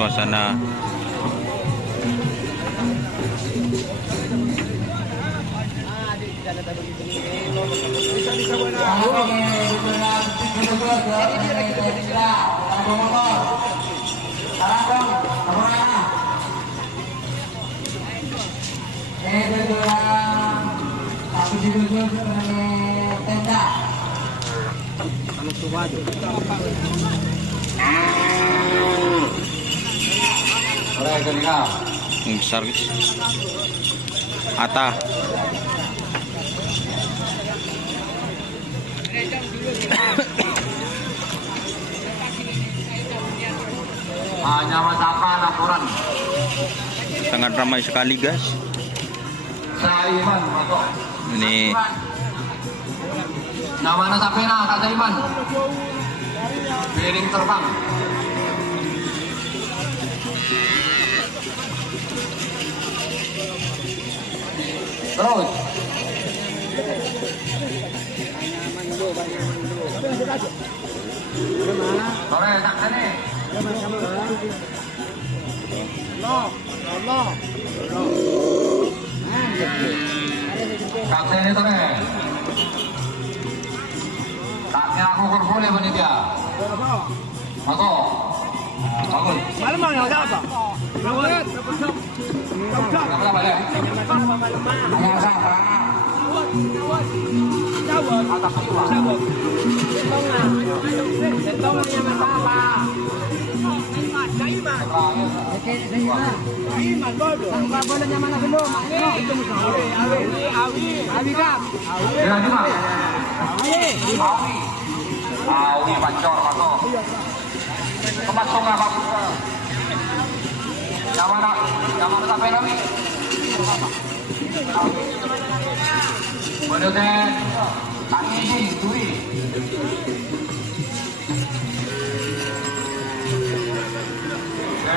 suasana. Yang besar guys. Ata. Hanya apa laporan. Sangat ramai sekali guys. Saiman, Ini namanya Sapena, Kak Saiman. Piring terbang. Terus. Sore, tak sini. Tak sini sore. Taknya aku boleh panitia. Masuk. Bagus. Malam yang siapa? Berapa? Berapa balik? Ayah siapa? Atas siapa? Awi pancor masuk. Kemasuk apa? Yang mana sampai kami? Menurutnya kami ini duri.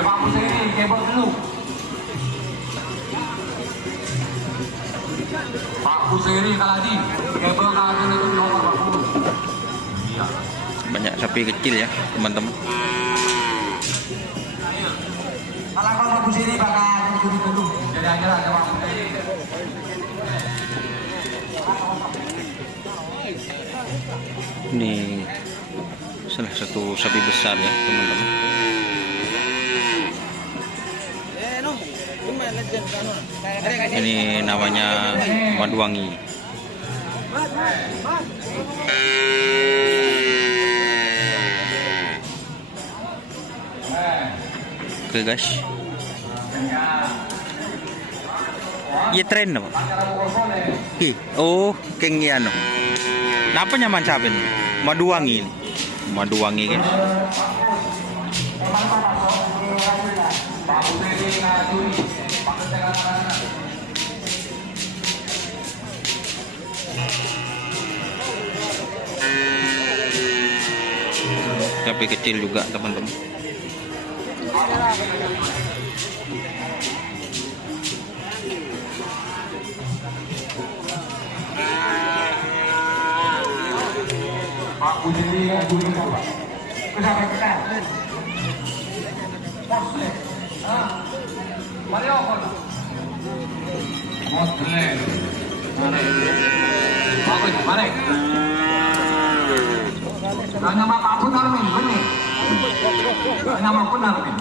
Pak Pusiri, kebor dulu. Pak Pusiri Kaladi, kebor Kaladi itu nomor 40. Iya. banyak sapi kecil ya teman-teman. Kalau Pak Pusiri bakal dulu. Jadi aja lah Pak Pusiri. Ini salah satu sapi besar ya teman-teman. Ini namanya Maduwangi. Oke guys. Iya tren apa? Oh, kengiano. Napa nyaman capin? Maduwangi. Maduwangi guys. Sapi kecil juga teman-teman. Pak Pusiri Guri apa? Kesana kita. Posle. Mari apa? Posle. Mari. Bagus, mari. Nama Pak Punarmin, benih. Nama Punarmin.